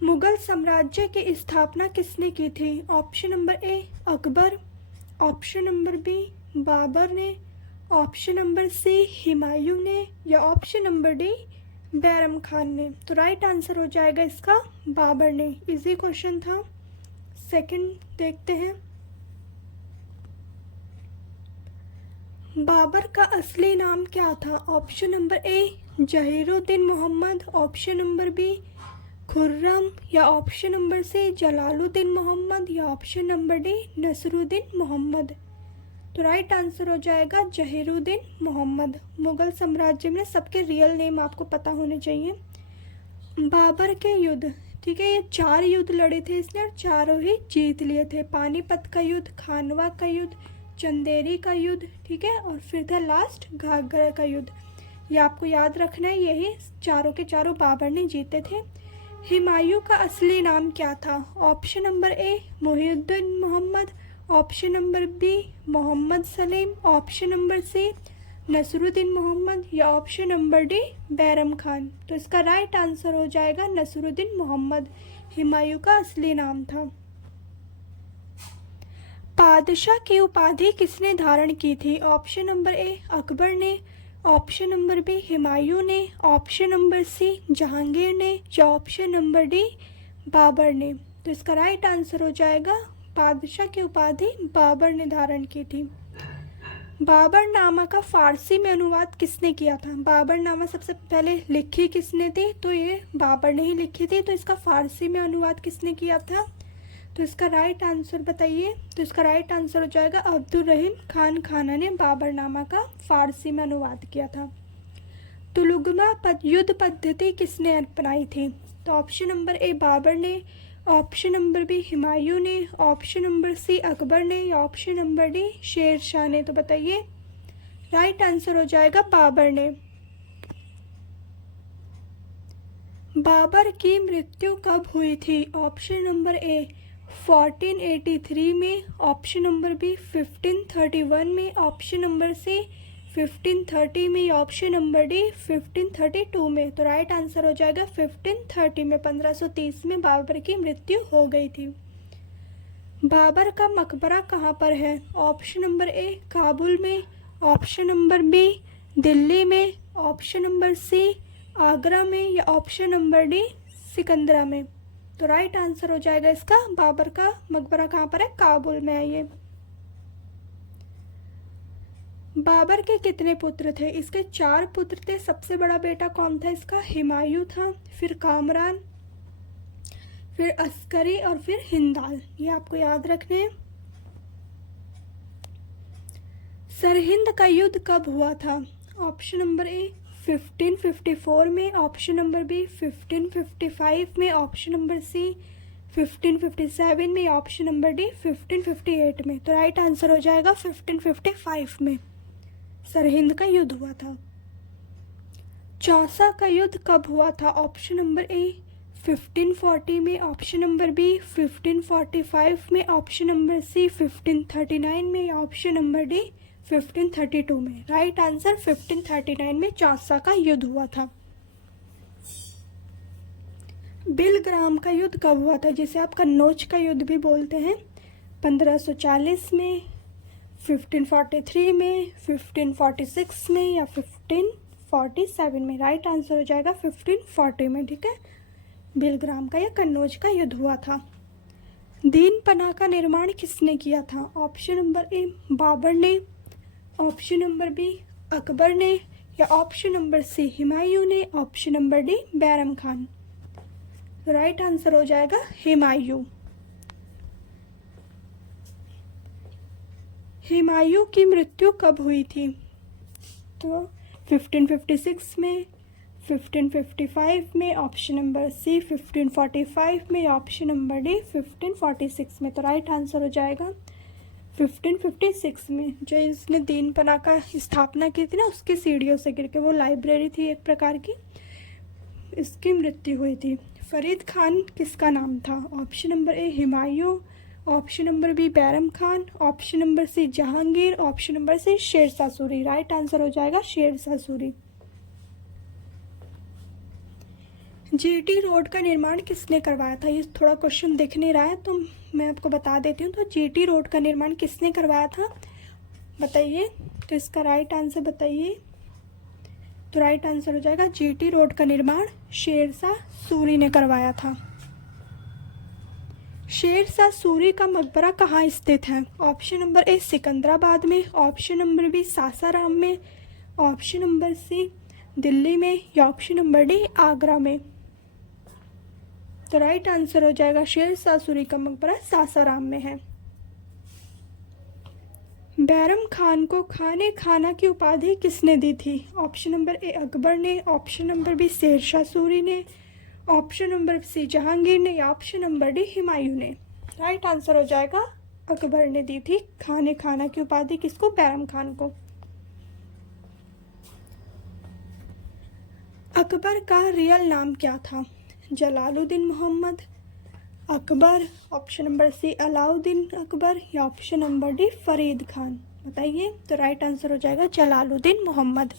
मुगल साम्राज्य की स्थापना किसने की थी? Option number A Akbar, option number B Babur ने, ऑप्शन नंबर सी हुमायूं ने, या option number D Bairam Khan ने। तो राइट आंसर हो जाएगा इसका बाबर ने। इजी क्वेश्चन था। सेकंड देखते हैं। बाबर का असली नाम क्या था? Option number A Zahiruddin Mohammad, option number B Khurram, या option number C Jalaluddin Mohammad, या option number D Nasiruddin Mohammad. तो राइट आंसर हो जाएगा जहीरुद्दीन मोहम्मद। मुगल साम्राज्य में सबके रियल नेम आपको पता होने चाहिए। बाबर के युद्ध, ठीक है, ये 4 युद्ध लड़े थे इसने और चारों ही जीत लिए थे। पानीपत का युद्ध, खानवा का युद्ध, चंदेरी का युद्ध, ठीक है, और फिर था लास्ट घाघरा का युद्ध। ये आपको याद रखना है, यही चारों के चारों बाबर ने जीते थे। हुमायूं का असली नाम क्या था? Option number A Muhiuddin Mohammad, option number B Mohammad Salim, option number C Nasiruddin Mohammad, या option number D Bairam Khan. तो इसका राइट आंसर हो जाएगा नसरुद्दीन मोहम्मद। हुमायूं का असली नाम था। बादशाह की उपाधि किसने धारण की थी? ऑप्शन नंबर ए अकबर ने, ऑप्शन नंबर बी हुमायूं ने, ऑप्शन नंबर सी जहांगीर ने, या ऑप्शन नंबर डी बाबर ने। तो इसका राइट आंसर हो जाएगा बादशाह की उपाधि बाबर ने धारण की थी। बाबरनामा का फारसी में अनुवाद किसने किया था? बाबरनामा सबसे पहले लिखी किसने थी? तो ये बाबर ने ही लिखी थी। तो इसका फारसी में अनुवाद किसने किया था? तो इसका राइट आंसर बताइए। तो इसका राइट आंसर हो जाएगा अब्दुल रहीम खान खाना ने बाबरनामा का फारसी में अनुवाद किया था। तुलुगमा युद्ध पद्धति किसने अपनाई थी? तो ऑप्शन नंबर ए बाबर ने, ऑप्शन नंबर बी हुमायूं ने, ऑप्शन नंबर सी अकबर ने, या option number D Sher Shah ने। तो बताइए, राइट आंसर हो जाएगा बाबर ने। बाबर की मृत्यु कब हुई थी? ऑप्शन नंबर ए 1483 में, ऑप्शन नंबर बी 1531 में, ऑप्शन नंबर सी 1530 में, या ऑप्शन नंबर डी 1532 में। तो राइट आंसर हो जाएगा 1530 में। 1530 में बाबर की मृत्यु हो गई थी। बाबर का मकबरा कहाँ पर है? ऑप्शन नंबर ए काबुल में, ऑप्शन नंबर बी दिल्ली में, ऑप्शन नंबर सी आगरा में, या ऑप्शन नंबर डी सिकंदरा में। तो राइट आंसर हो जाएगा इसका बाबर का मकबरा कहाँ पर है? काबुल में है ये। बाबर के कितने पुत्र थे? इसके 4 पुत्र थे। सबसे बड़ा बेटा कौन था इसका? हुमायूं था, फिर कामरान, फिर अस्करी और फिर हिंदाल। ये आपको याद रखने हैं। सरहिंद का युद्ध कब हुआ था? ऑप्शन नंबर ए 1554 में, ऑप्शन नंबर बी 1555 में, ऑप्शन नंबर सी 1557 में, ऑप्शन नंबर डी 1558 में। तो राइट आंसर हो जाएगा 1555 में सरहिंद का युद्ध हुआ था। चौसा का युद्ध कब हुआ था? ऑप्शन नंबर ए 1540 में, ऑप्शन नंबर बी 1545 में, ऑप्शन नंबर सी 1539 में, या ऑप्शन नंबर डी 1532 में। राइट आंसर 1539 में चौसा का युद्ध हुआ था। बिलग्राम का युद्ध कब हुआ था, जिसे आप कन्नौज का युद्ध भी बोलते हैं? 1540 में, 1543 में, 1546 में, या 1547 में। राइट आंसर हो जाएगा 1540 में, ठीक है। बिलग्राम का या कन्नौज का युद्ध हुआ था। दीन पनाह का निर्माण किसने किया था? ऑप्शन नंबर ए बाबर ने, ऑप्शन नंबर बी अकबर ने, या ऑप्शन नंबर सी हुमायूं ने, option number D Bairam Khan. तो राइट आंसर हो जाएगा हुमायूं। हुमायूं की मृत्यु कब हुई थी? तो 1556 में, 1555 में, ऑप्शन नंबर सी 1545 में, ऑप्शन नंबर डी 1546 में। तो राइट आंसर हो जाएगा 1556 में। जो इसने दीन पनाह का स्थापना की थी ना, उसकी सीढ़ियों से गिर के, वो लाइब्रेरी थी एक प्रकार की, इसकी मृत्यु हुई थी। फरीद खान किसका नाम था? Option number A Humayun, option number B Bairam Khan, option number C Jahangir, option number C Sher Shah Suri. Right answer हो जाएगा शेरशाह सूरी। जीटी रोड का निर्माण किसने करवाया था? ये थोड़ा क्वेश्चन दिख नहीं रहा है तो मैं आपको बता देती हूँ। तो जीटी रोड का निर्माण किसने करवाया था बताइए। तो इसका राइट आंसर बताइए। तो राइट आंसर हो जाएगा जीटी रोड का निर्माण शेरशाह सूरी ने करवाया था। शेरशाह सूरी का मकबरा कहाँ स्थित है? ऑप्शन नंबर ए सिकंदराबाद में, ऑप्शन नंबर बी सासाराम में, ऑप्शन नंबर सी दिल्ली में या ऑप्शन नंबर डी आगरा में। तो राइट आंसर हो जाएगा शेरशाह सूरी का मकबरा सासाराम में है। बैरम खान को खाने खाना की उपाधि किसने दी थी? ऑप्शन नंबर ए अकबर ने, option number B Sher Shah Suri ने, ऑप्शन नंबर सी जहांगीर ने या ऑप्शन नंबर डी हुमायूं ने। राइट आंसर हो जाएगा अकबर ने दी थी खाने खाना की उपाधि। किसको? बैरम खान को। अकबर का रियल नाम क्या था? Jalaluddin Mohammad Akbar, option number C Alauddin Akbar या option number D Farid Khan. बताइए। तो राइट आंसर हो जाएगा जलालुद्दीन मोहम्मद।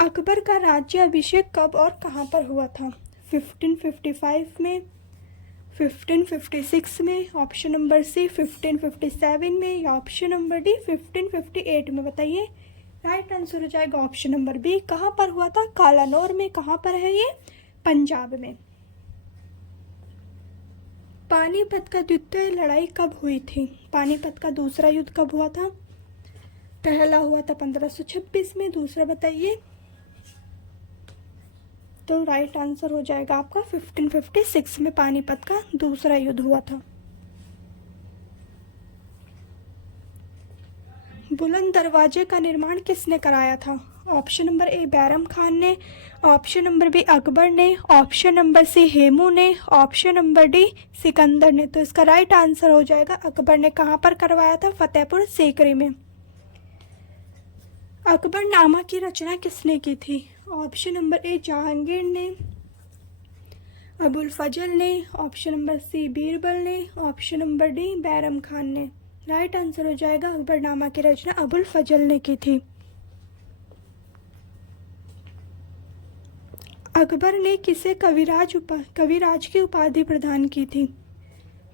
अकबर का राज्य अभिषेक कब और कहाँ पर हुआ था? 1555 में, 1556 में, ऑप्शन नंबर सी 1557 में या ऑप्शन नंबर डी 1558 में। बताइए। राइट आंसर हो जाएगा ऑप्शन नंबर बी। कहाँ पर हुआ था? कालानौर में। कहाँ पर है ये? पंजाब में। पानीपत का द्वितीय लड़ाई कब हुई थी? पानीपत का दूसरा युद्ध कब हुआ था? पहला हुआ था 1526 में, दूसरा बताइए। तो राइट आंसर हो जाएगा आपका 1556 में पानीपत का दूसरा युद्ध हुआ था। बुलंद दरवाजे का निर्माण किसने कराया था? ऑप्शन नंबर ए बैरम खान ने, ऑप्शन नंबर बी अकबर ने, ऑप्शन नंबर सी हेमू ने, ऑप्शन नंबर डी सिकंदर ने। तो इसका राइट आंसर हो जाएगा अकबर ने। कहाँ पर करवाया था? फतेहपुर सीकरी में। अकबरनामा की रचना किसने की थी? ऑप्शन नंबर ए जहांगीर ने, अबुल फजल ने, ऑप्शन नंबर सी बीरबल ने, option number D Bairam Khan ने। राइट आंसर हो जाएगा अकबरनामा की रचना अबुल फजल ने की थी। अकबर ने किसे कविराज की उपाधि प्रदान की थी?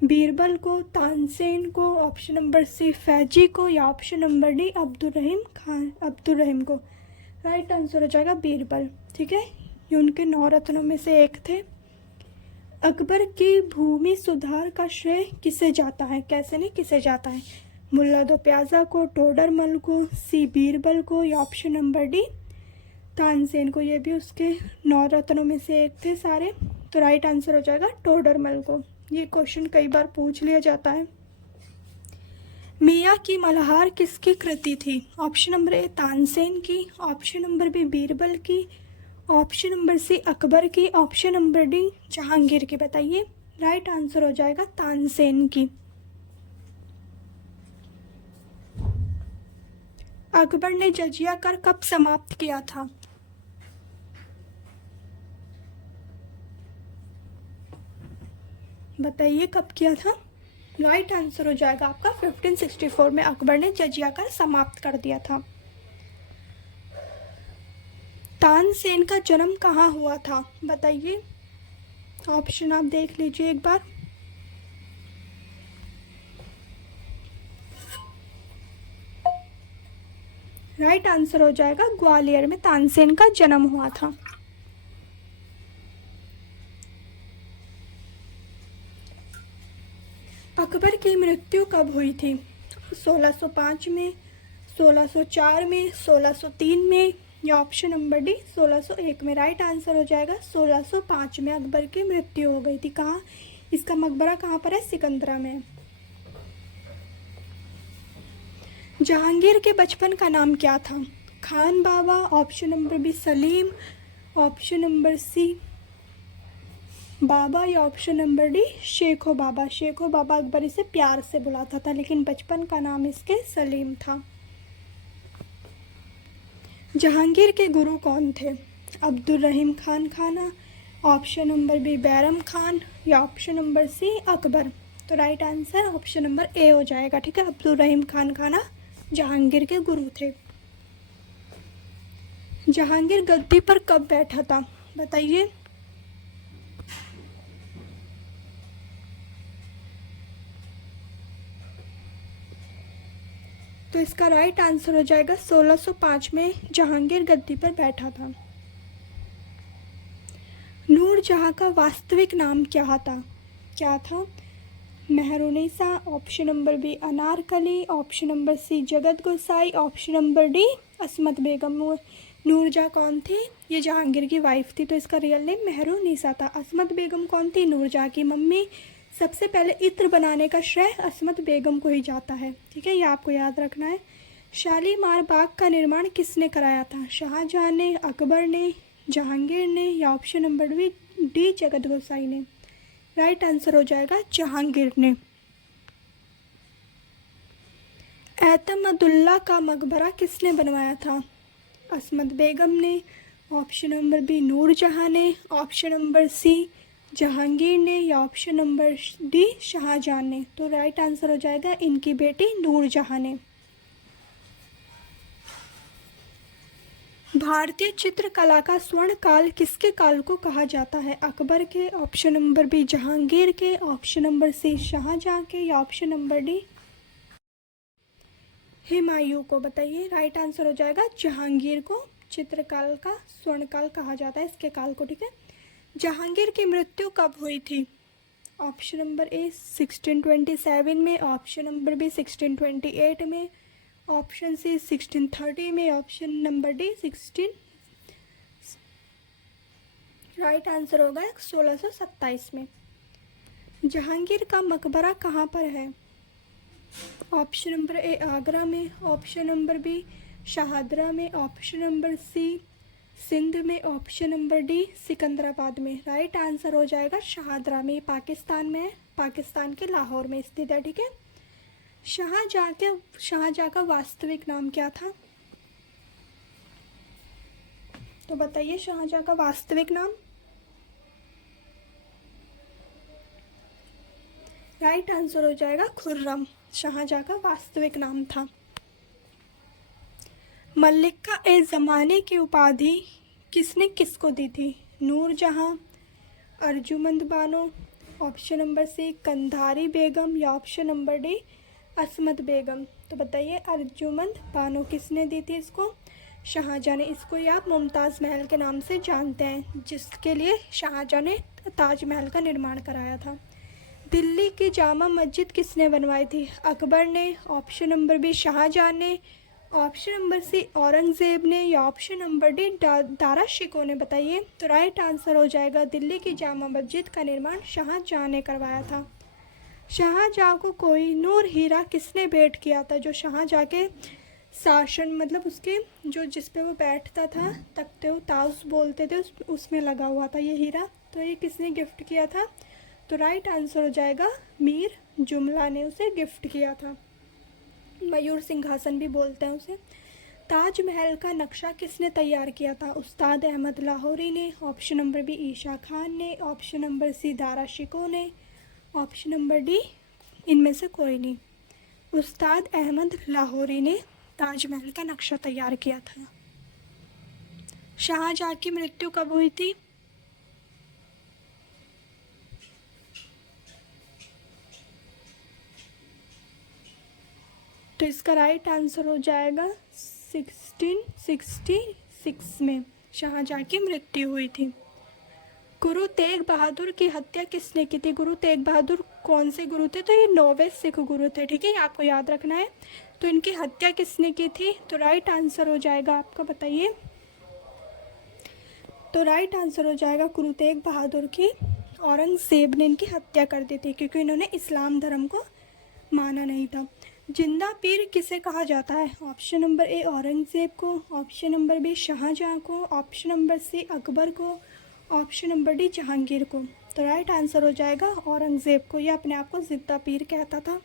बीरबल को, तानसेन को, ऑप्शन नंबर सी फैजी को या ऑप्शन नंबर डी अब्दुल रहीम को। राइट आंसर हो जाएगा बीरबल। ठीक है, ये उनके 9 रत्नों में से एक थे। अकबर की भूमि सुधार का श्रेय किसे जाता है? कैसे नहीं, किसे जाता है? मुल्ला दो प्याजा को, टोडरमल को, सी बीरबल को या ऑप्शन नंबर डी तानसेन को। ये भी उसके 9 रत्नों में से एक थे सारे। तो राइट आंसर हो जाएगा टोडरमल को। ये क्वेश्चन कई बार पूछ लिया जाता है। मियाँ की मल्हार किसकी कृति थी? ऑप्शन नंबर ए तानसेन की, ऑप्शन नंबर बी बीरबल की, ऑप्शन नंबर सी अकबर की, ऑप्शन नंबर डी जहांगीर की। बताइए। राइट आंसर हो जाएगा तानसेन की। अकबर ने जजिया कर कब समाप्त किया था? बताइए कब किया था? राइट आंसर हो जाएगा आपका 1564 में अकबर ने जजिया कर समाप्त कर दिया था। तानसेन का जन्म कहाँ हुआ था? बताइए। ऑप्शन आप देख लीजिए एक बार। राइट आंसर हो जाएगा ग्वालियर में तानसेन का जन्म हुआ था। अकबर की मृत्यु कब हुई थी? 1605 में, 1604 में, 1603 में या ऑप्शन नंबर डी 1601 में। राइट आंसर हो जाएगा 1605 में अकबर की मृत्यु हो गई थी। कहाँ? इसका मकबरा कहाँ पर है? सिकंदरा में। जहांगीर के बचपन का नाम क्या था? Khan Baba, option number B Salim, option number C Baba या option number D Shekho Baba. Shekho Baba Akbar इसे प्यार से बुलाता था, लेकिन बचपन का नाम इसके सलीम था। जहांगीर के गुरु कौन थे? Abdul Rahim Khan Khana, option number B Bairam Khan या ऑप्शन नंबर सी अकबर। तो right answer option number A हो जाएगा। ठीक है, अब्दुल रहीम खान खाना जहांगीर के गुरु थे। जहांगीर गद्दी पर कब बैठा था, बताइए। तो इसका राइट आंसर हो जाएगा 1605 में जहांगीर गद्दी पर बैठा था। नूरजहां का वास्तविक नाम क्या था? Mehrunnisa, option number B Anarkali, option number C Jagat Gosain, option number D असमत बेगम। नूरजहां कौन थी? ये जहांगीर की वाइफ थी, तो इसका रियल नेम मेहरुनिसा था। असमत बेगम कौन थी? नूरजहां की मम्मी। सबसे पहले इत्र बनाने का श्रेय असमत बेगम को ही जाता है, ठीक है, ये आपको याद रखना है। शालीमार बाग का निर्माण किसने कराया था? शाहजहां ने, अकबर ने, जहांगीर ने, या ऑप्शन नंबर डी जगत गोसाई ने। राइट आंसर हो जाएगा जहांगीर ने। एतमदुल्ला का मकबरा किसने बनवाया था? असमत बेगम ने, ऑप्शन नंबर बी नूरजहां ने, ऑप्शन नंबर सी जहांगीर ने, या ऑप्शन नंबर डी शाहजहां ने। तो राइट आंसर हो जाएगा इनकी बेटी नूरजहां ने। भारतीय चित्रकला का स्वर्ण काल किसके काल को कहा जाता है? अकबर के, ऑप्शन नंबर बी जहांगीर के, ऑप्शन नंबर सी शाहजहां के, या ऑप्शन नंबर डी हुमायूं को। बताइए, राइट आंसर हो जाएगा जहांगीर को चित्रकाल का स्वर्ण काल कहा जाता है, इसके काल को, ठीक है। जहांगीर की मृत्यु कब हुई थी? ऑप्शन नंबर ए 1627 में, ऑप्शन नंबर बी 1628 में, ऑप्शन सी 1630 में, option number D 16। Right answer होगा 1627 में। जहांगीर का मकबरा कहाँ पर है? ऑप्शन नंबर ए आगरा में, ऑप्शन नंबर बी शाहदरा में, ऑप्शन नंबर सी सिंध में, ऑप्शन नंबर डी सिकंदराबाद में। राइट आंसर हो जाएगा शाहदरा में, पाकिस्तान में है, पाकिस्तान के लाहौर में स्थित है, ठीक है। शाहजहां का वास्तविक नाम क्या था? तो बताइए शाहजहां का वास्तविक नाम। राइट आंसर हो जाएगा खुर्रम, शाहजहां का वास्तविक नाम था। मल्लिका ए ज़माने की उपाधि किसने किसको दी थी? Noorjahan, Arjumand Bano, option number C Kandhari Begum, या ऑप्शन नंबर डी असमत बेगम। तो बताइए अर्जुमंद बानो किसने दी थी इसको? शाहजहां ने। इसको ही आप मुमताज़ महल के नाम से जानते हैं, जिसके लिए शाहजहां ने ताजमहल का निर्माण कराया था। दिल्ली की जामा मस्जिद किसने बनवाई थी? अकबर ने, ऑप्शन नंबर बी शाहजहां ने, ऑप्शन नंबर सी औरंगज़ेब ने, या option number D Dara Shikoh ने। बताइए, तो राइट आंसर हो जाएगा दिल्ली की जामा मस्जिद का निर्माण शाहजहां ने करवाया था। शाहजहां को कोहिनूर हीरा किसने भेंट किया था? जो शाहजहां के शासन, मतलब उसके जो जिस पे वो बैठता था, तख्ते ताज बोलते थे, उसमें लगा हुआ था ये हीरा। तो ये किसने गिफ्ट किया था? तो राइट आंसर हो जाएगा मीर जुमला ने उसे गिफ्ट किया था। मयूर सिंहासन भी बोलते हैं उसे। ताजमहल का नक्शा किसने तैयार किया था? उस्ताद अहमद लाहौरी ने, option number B Isa Khan ने, option number C Dara Shikoh ने, ऑप्शन नंबर डी इनमें से कोई नहीं। उस्ताद अहमद लाहौरी ने ताजमहल का नक्शा तैयार किया था। शाहजहां की मृत्यु कब हुई थी? तो इसका राइट आंसर हो जाएगा 1666 में शाहजहां की मृत्यु हुई थी। गुरु तेग बहादुर की हत्या किसने की थी? गुरु तेग बहादुर कौन से गुरु थे? तो ये 9वें सिख गुरु थे, ठीक है, ये आपको याद रखना है। तो इनकी हत्या किसने की थी? तो राइट आंसर हो जाएगा आपका, बताइए। तो राइट आंसर हो जाएगा गुरु तेग बहादुर की औरंगज़ेब ने इनकी हत्या कर दी थी, क्योंकि इन्होंने इस्लाम धर्म को माना नहीं था। जिंदा पीर किसे कहा जाता है? ऑप्शन नंबर ए औरंगज़ेब को, ऑप्शन नंबर बी शाहजहां को, ऑप्शन नंबर सी अकबर को, ऑप्शन नंबर डी जहांगीर को। तो राइट आंसर हो जाएगा औरंगज़ेब को। यह अपने आप को जिंदा पीर कहता था।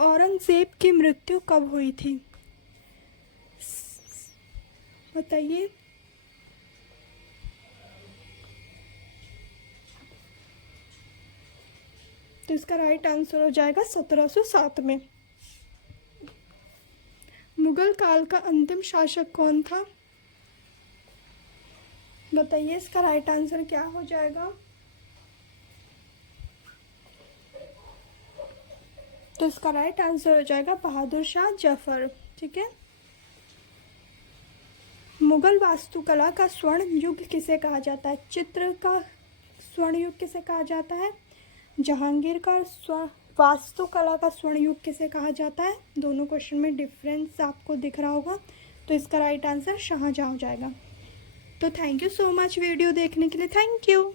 औरंगज़ेब की मृत्यु कब हुई थी? बताइए। तो इसका राइट आंसर हो जाएगा 1707 में। मुगल काल का अंतिम शासक कौन था? बताइए इसका राइट आंसर क्या हो जाएगा। तो इसका राइट आंसर हो जाएगा बहादुर शाह जफर। ठीक है। मुगल वास्तुकला का स्वर्ण युग किसे कहा जाता है? चित्र का स्वर्ण युग किसे कहा जाता है? जहांगीर का वास्तुकला का स्वर्ण युग किसे कहा जाता है? दोनों क्वेश्चन में डिफरेंस आपको दिख रहा होगा। तो इसका राइट आंसर शाहजहां हो जाएगा। तो thank you so much video देखने के लिए। Thank you.